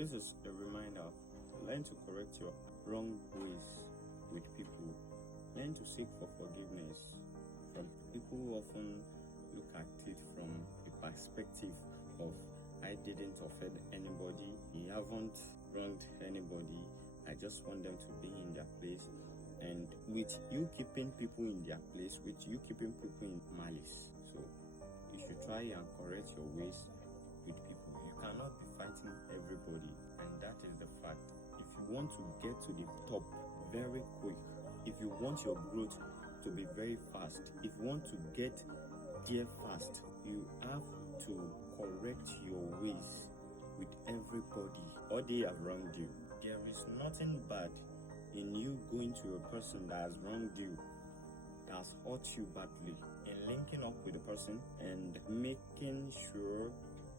this is a reminder. Learn to correct your wrong ways with people. Learn to seek for forgiveness from people who often look at it from a perspective of I didn't offend anybody, I haven't wronged anybody, I just want them to be in their place. And with you keeping people in their place, with you keeping people in malice. So you should try and correct your ways with people. You cannot be fighting everybody, and that is the fact. If you want to get to the top very quick, if you want your growth to be very fast, if you want to get there fast, you have to correct your ways with everybody, or they have wronged you. There is nothing bad in you going to a person that has wronged you, that has hurt you badly, and linking up with the person and making sure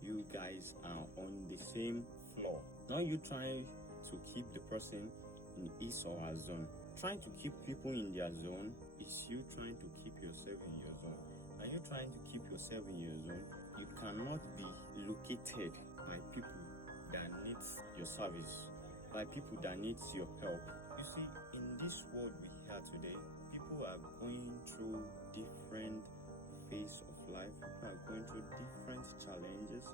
you guys are on the same floor. Now you try to keep the person in his or her zone. Trying to keep people in their zone is you trying to keep yourself in your zone. And you trying to keep yourself in your zone, you cannot be located by people that needs your service, by people that needs your help. You see, in this world we are today, people are going through different phase of life. People are going through different challenges.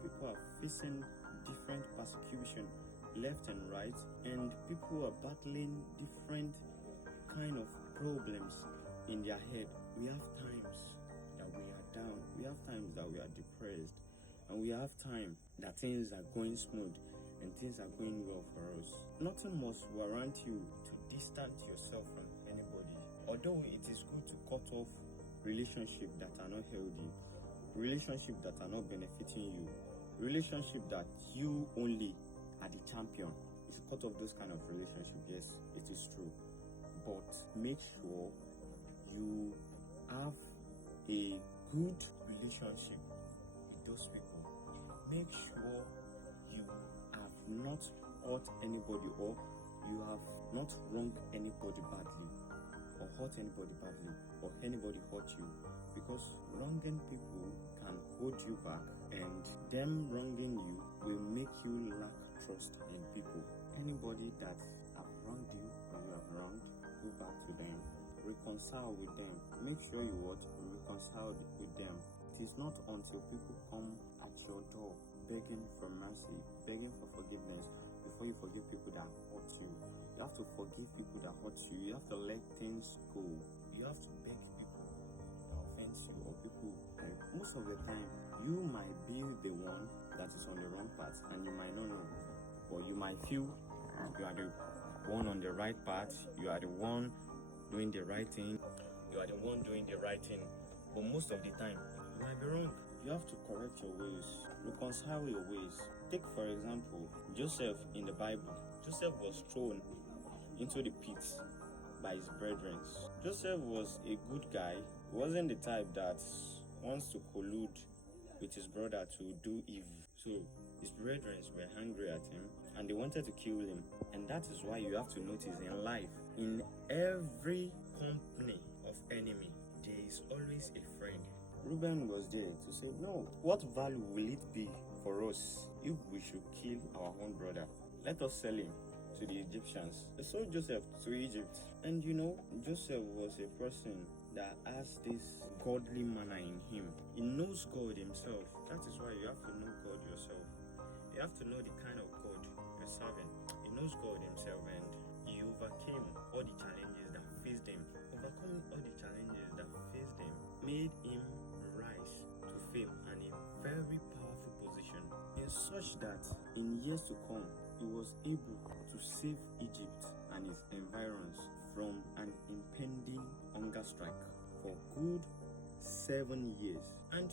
People are facing different persecution left and right, and people are battling different kind of problems in their head. We have times that we are down, we have times that we are depressed, and we have time that things are going smooth and things are going well for us. Nothing must warrant you to distance yourself from anybody. Although it is good to cut off relationships that are not healthy, relationships that are not benefiting you, relationships that you only are the champion. If you cut off those kind of relationships, yes, it is true. But make sure you have a good relationship with those people. Make sure you have not hurt anybody, or you have not wronged anybody badly, or hurt anybody badly, or anybody hurt you. Because wronging people can hold you back, and them wronging you will make you lack trust in people. Anybody that have wronged you or you have wronged, go back to them, reconcile with them. Make sure you reconcile with them. It is not until people come at your door begging for mercy, begging for forgiveness, before you forgive people that hurt you. You have to forgive people that hurt you. You have to let things go. You have to beg people that offend you, or people like, most of the time you might be the one that is on the wrong path, and you might not know, or you might feel you are the one on the right path, you are the one doing the right thing, you are the one doing the right thing, but most of the time you might be wrong. You have to correct your ways, reconcile your ways. Take for example Joseph in the Bible. Joseph was thrown into the pit by his brethren. Joseph was a good guy. He wasn't the type that wants to collude with his brother to do evil. So his brethren were angry at him and they wanted to kill him. And that is why you have to notice in life, in every company of enemy, there is always a friend. Reuben was there to say, no, what value will it be for us if we should kill our own brother? Let us sell him to the Egyptians. They sold Joseph to Egypt. And Joseph was a person that has this godly manner in him. He knows God himself. That is why you have to know God yourself. You have to know the kind of God you're serving. He knows God himself, and he overcame all the challenges that faced him. Overcoming all the challenges that faced him made him rise to fame and a very powerful position, in such that in years to come he was able to save Egypt and its environs from an impending hunger strike for good 7 years. And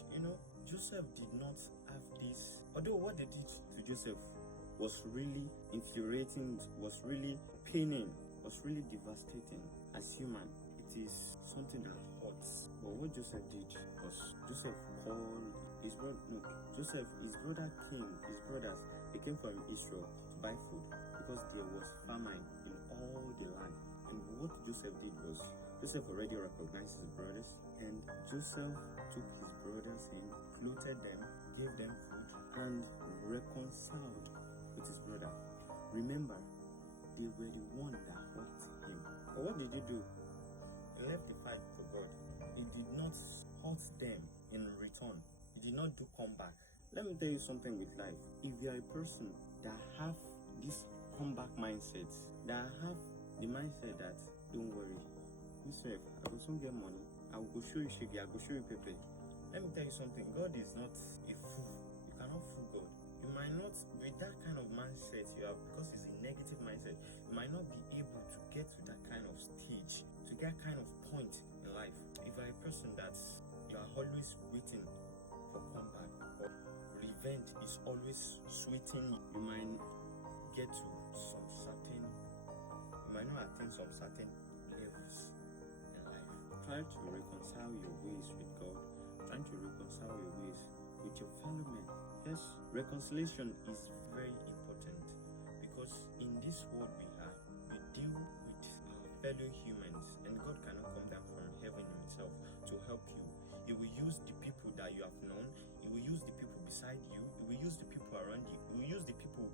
Joseph did not have this, although what they did to Joseph was really infuriating, was really paining, was really devastating. As human, it is something that hurts. But what Joseph did was, Joseph called his brother, his brother came, his brothers, they came from Israel to buy food because there was famine in all the land. And what Joseph did was, Joseph already recognized his brothers, and Joseph took his brothers in, clothed them, gave them food, and reconciled with his remember, they were the one that hurt him. But what did he do? He left the fight for God. He did not hurt them in return. He did not do comeback. Let me tell you something with life. If you are a person that have this comeback mindset, that have the mindset that don't worry, yourself, I will soon get money, I will go show you shaggy, I will show you pepe. Let me tell you something, God is not a fool. You cannot fool God. You might not, with that kind of mindset you have, because it's a negative mindset, you might not be able to get to that kind of stage, to that kind of point in life. If you are a person that you are always waiting for comeback, or revenge is always sweeting, you might get to some certain, you might not attain some certain levels in life. Try to reconcile your ways with God, trying to reconcile your ways with your fellow men. Yes, reconciliation is very important, because in this world we deal with our fellow humans, and God cannot come down from heaven himself to help you. He will use the people that you have known, he will use the people beside you, he will use the people around you, he will use the people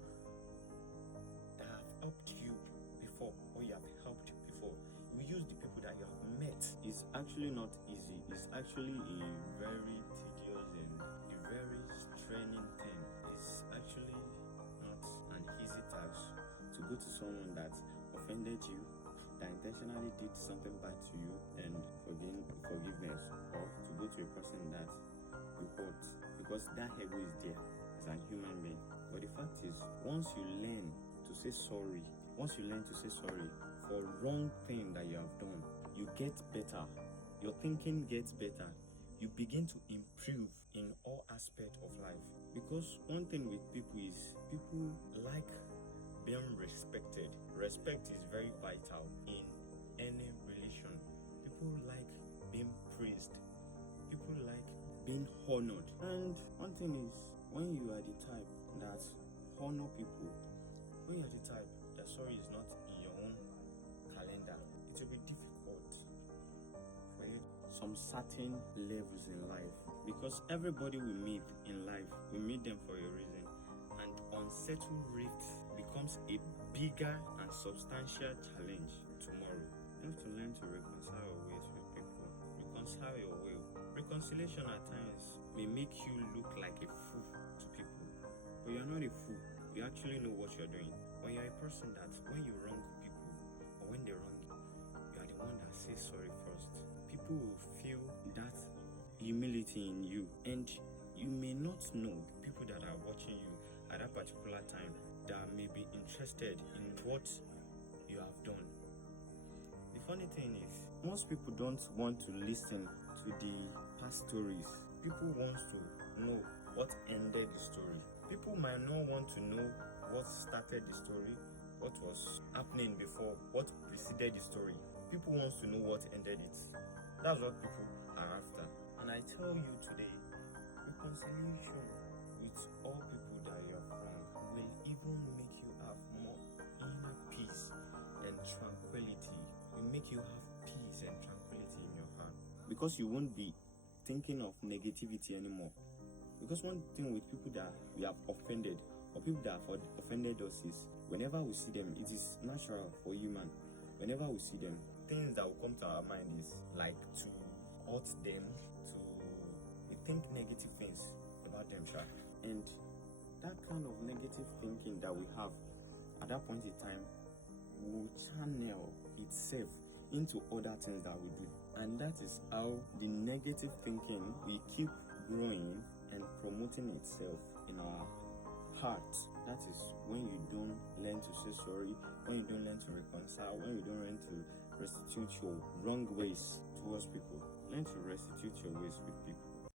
that have helped you before, or you have helped before. He will use the people that you have met. It's actually not easy. It's actually a very tedious and a very straining thing. It's actually not an easy task to go to someone that offended you, that intentionally did something bad to you, and forgiveness, or to go to a person that you hurt, because that ego is there as a human being. But the fact is, once you learn to say sorry for wrong thing that you have done, you get better. Your thinking gets better. You begin to improve in all aspects of life. Because one thing with people is, people like being respected. Respect is very vital in any relation. People like being praised. People like being honored. And one thing is, when you are the type that honor people, when you are the type that sorry is not in your own calendar, it will be difficult for you some certain levels in life, because everybody we meet in life, we meet them for a reason, and unsettled rifts becomes a bigger and substantial challenge tomorrow. You have to learn to reconcile your ways with people. Reconcile your will. Reconciliation at times may make you look like a fool to people, but you're not a fool. You actually know what you're doing. When you're a person that when you wrong people, or when they wrong you, you are the one that says sorry first. People will feel that humility in you, and you may not know people that are watching you at that particular time that may be interested in what you have done. The funny thing is, most people don't want to listen to the past stories. People want to know what ended the story. People might not want to know what started the story, what was happening before, what preceded the story. People want to know what ended it. That's what people are after. And I tell you today, reconciliation with all people that you have wronged will even make you have more inner peace and tranquility. It will make you have peace and tranquility in your heart, because you won't be thinking of negativity anymore. Because one thing with people that we have offended, or people that have offended us, is whenever we see them, it is natural for human. Whenever we see them, things that will come to our mind is like to hurt them, we think negative things about them, and that kind of negative thinking that we have at that point in time will channel itself into other things that we do, and that is how the negative thinking will keep growing and promoting itself in our heart. That is when you don't learn to say sorry, when you don't learn to reconcile, when you don't learn to restitute your wrong ways towards people. Learn to restitute your ways with people.